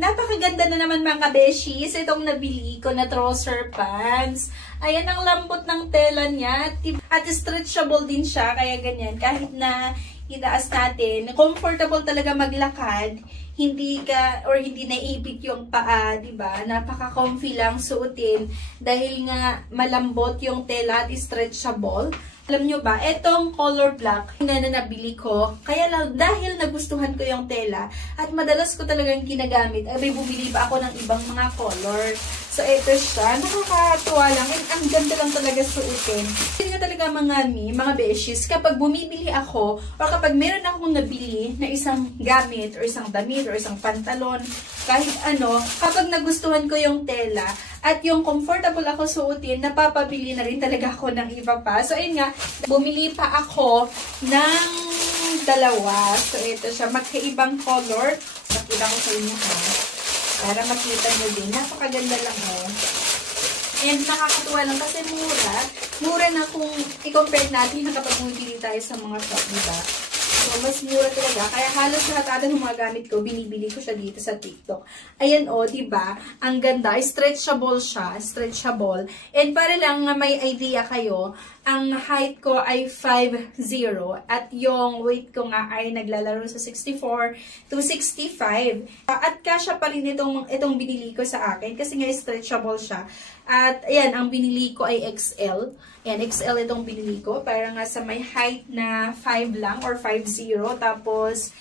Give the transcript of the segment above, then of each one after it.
Napakaganda na naman mga kabeshis. Itong nabili ko na trouser pants. Ayan ang lambot ng tela niya. At stretchable din siya. Kaya ganyan. Kahit na itaas natin, comfortable talaga maglakad. Hindi naipit yung paa, diba? Napaka-comfy lang suotin. Dahil nga malambot yung tela at stretchable. Alam nyo ba, etong color black na nabili ko, kaya lang dahil nagustuhan ko yung tela at madalas ko talagang ginagamit, ay bumili pa ako ng ibang mga color. So, ito siya. Nakakatuwa lang. And ang ganda lang talaga suotin. Hindi nga talaga mga beshies, kapag bumibili ako or kapag meron akong nabili na isang gamit or isang damit or isang pantalon, kahit ano, kapag nagustuhan ko yung tela at yung comfortable ako suotin, napapabili na rin talaga ako ng iba pa. So, ayun nga, bumili pa ako ng dalawa. So, ito siya. Magkaibang color. Pakita ko sa inyo ha. Para makita nyo din. Napakaganda lang oh. And nakakatuwa lang kasi mura. Mura na kung i-compare natin na kapag bumibili tayo sa mga shop, diba? So, mas mura talaga. Kaya halos lahat ng mga gamit ko, binibili ko siya dito sa TikTok. Ayan o, diba? Ang ganda. Stretchable siya. Stretchable. And para lang may idea kayo, ang height ko ay 5'0". At yung weight ko nga ay naglalaro sa 64 to 65. At kasya pa rin itong binili ko sa akin. Kasi nga stretchable siya. At ayan, ang binili ko ay XL. Ayan, XL itong binili ko. Para nga sa may height na 5 lang or 5'0". Tapos,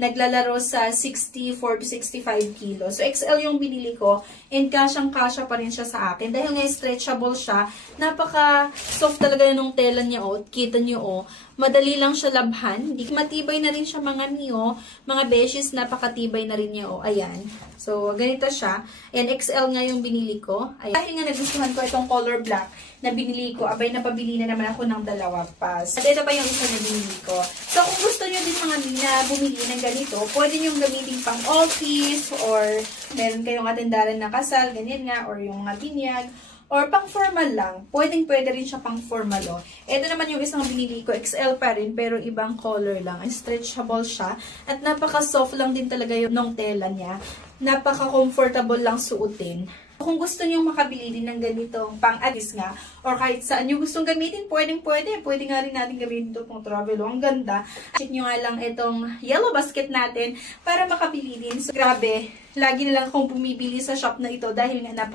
naglalaro sa 64 to 65 kilos. So, XL yung binili ko. And kasyang-kasya pa rin siya sa akin. Dahil nga stretchable siya. Napaka-soft talaga yung tela niya. Oh. Kita niyo, oh. Madali lang siya labhan. Matibay na rin siya mga niyo. Mga beshes, napakatibay na rin niya. Oh. Ayan. So, ganito siya. And XL nga yung binili ko. Ayan. Dahil nga nagustuhan ko itong color black na binili ko, abay napabili na naman ako ng dalawa pa. At ito pa yung isa na binili ko. So, kung gusto nyo din mga na bumili ng ganito, pwede nyo gamitin pang office or meron kayong atendaran na kasal, ganyan nga, or yung mga binyag, or pang formal lang. Pwede rin siya pang formal. Oh. Ito naman yung isang binili ko, XL pa rin, pero ibang color lang. Stretchable siya. At napaka-soft lang din talaga yung tela niya. Napaka-comfortable lang suotin. Kung gusto nyo makabili din ng ganitong pang-alis nga, or kahit saan nyo gustong gamitin, pwede. Pwede nga rin natin gamitin ito pang travel. Ang ganda. Check nyo nga lang itong yellow basket natin para makabili din. So, grabe. Lagi na lang akong bumibili sa shop na ito dahil nga